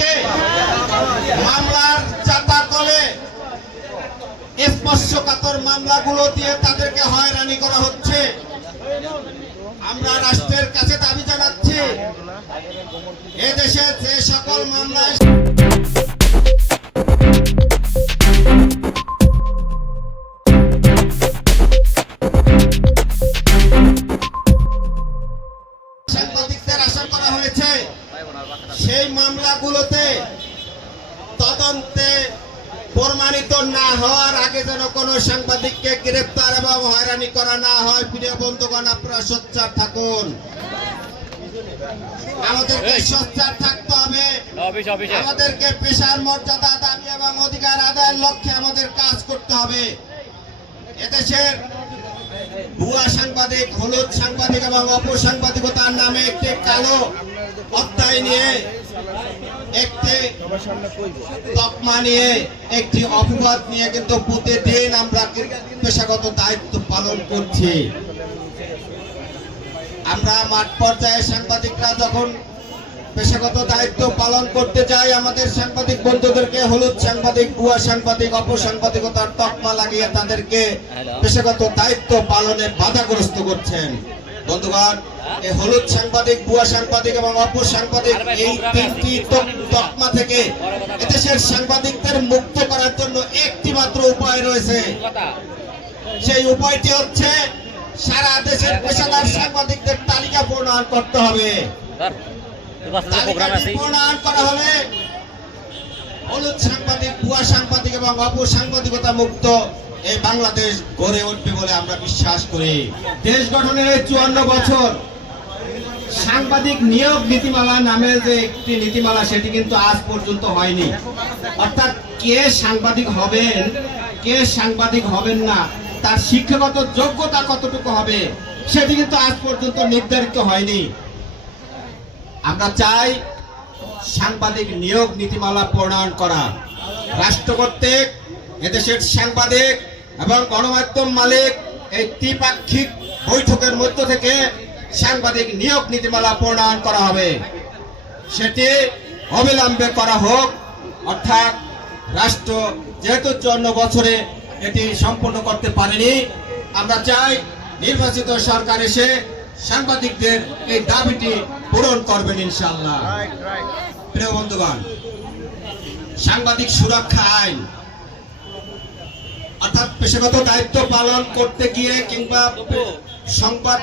সাংবাদিককে মামলার চাপা কলে স্পর্শকাতর মামলাগুলো দিয়ে তাদেরকে হয়রানি করা হচ্ছে। আমরা রাষ্ট্রের কাছে দাবি জানাচ্ছি, এদেশে যে সকল মামলায় সেই মামলাগুলোতে তদন্তে প্রমাণিত না হওয়ার আগে যেন কোনো সাংবাদিককে গ্রেপ্তার এবং হয়রানি করা না হয় প্রিয় বন্ধুগণ আপনারা সোচ্চার থাকুন। আমাদেরকে সোচ্চার থাকতে হবে। আমাদেরকে পেশার মর্যাদা দাবি এবং অধিকার আদায়ের লক্ষ্যে আমাদের কাজ করতে হবে। এদেশের ভুয়া সাংবাদিক, হলুদ সাংবাদিক এবং অপসাংবাদিকতার নামে একটি কালো অধ্যায় নিয়ে একটি তকমা নিয়ে, একটি অপবাদ নিয়ে কিন্তু প্রতিদিন আমরা পেশাগত দায়িত্ব পালন করছি। আমরা মাঠ পর্যায়ে সাংবাদিকরা যখন পেশাগত দায়িত্ব পালন করতে যাই আমাদের সাংবাদিক বন্ধুদেরকে হলুদ সাংবাদিক ভুয়া সাংবাদিক অপসাংবাদিকতার তকমা লাগিয়ে তাদেরকে পেশাগত দায়িত্ব পালনে বাধাগ্রস্ত করছেন। বন্ধুগণ এই হলুদ সাংবাদিক ভুয়া সাংবাদিক এবং অপসাংবাদিক এই তিনটি তকমা থেকে এদেশের সাংবাদিকদের মুক্ত করার জন্য একটি মাত্র উপায় রয়েছে। সেই উপায়টি হচ্ছে সারা দেশের পেশাদার সাংবাদিকদের তালিকা প্রণয়ন করতে হবে। প্রোগ্রাম তালিকাটি আছে প্রণয়ন করা হলে হলুদ সাংবাদিক ভুয়া সাংবাদিক এবং অপসাংবাদিকতা মুক্ত এই বাংলাদেশ গড়ে উঠবে বলে আমরা বিশ্বাস করি। দেশ গঠনের এই চুয়ান্ন বছর সাংবাদিক নিয়োগ নীতিমালা নামে যে একটি নীতিমালা সেটি কিন্তু আজ পর্যন্ত হয়নি। অর্থাৎ কে সাংবাদিক হবেন কে সাংবাদিক হবেন না তার শিক্ষাগত যোগ্যতা কতটুকু হবে সেটি কিন্তু আজ পর্যন্ত নির্ধারিত হয়নি। আমরা চাই সাংবাদিক নিয়োগ নীতিমালা প্রণয়ন করা। রাষ্ট্র কর্তৃক, এদেশের সাংবাদিক এবং গণমাধ্যম মালিক এই ত্রিপাক্ষিক বৈঠকের মধ্য থেকে সাংবাদিক নিয়োগ নীতিমালা প্রণয়ন করা হবে। সেটি অবিলম্বে করা হোক, অর্থাৎ রাষ্ট্র যেহেতু চুয়ান্ন বছরে এটি সম্পন্ন করতে পারেনি, আমরা চাই নির্বাচিত সরকার এসে সাংবাদিকদের এই দাবিটি পূরণ করবেন ইনশাল্লাহ প্রিয় বন্ধুগণ সাংবাদিক সুরক্ষা আইন অর্থাৎ পেশাগত দায়িত্ব পালন করতে গিয়ে কিংবা সংবাদ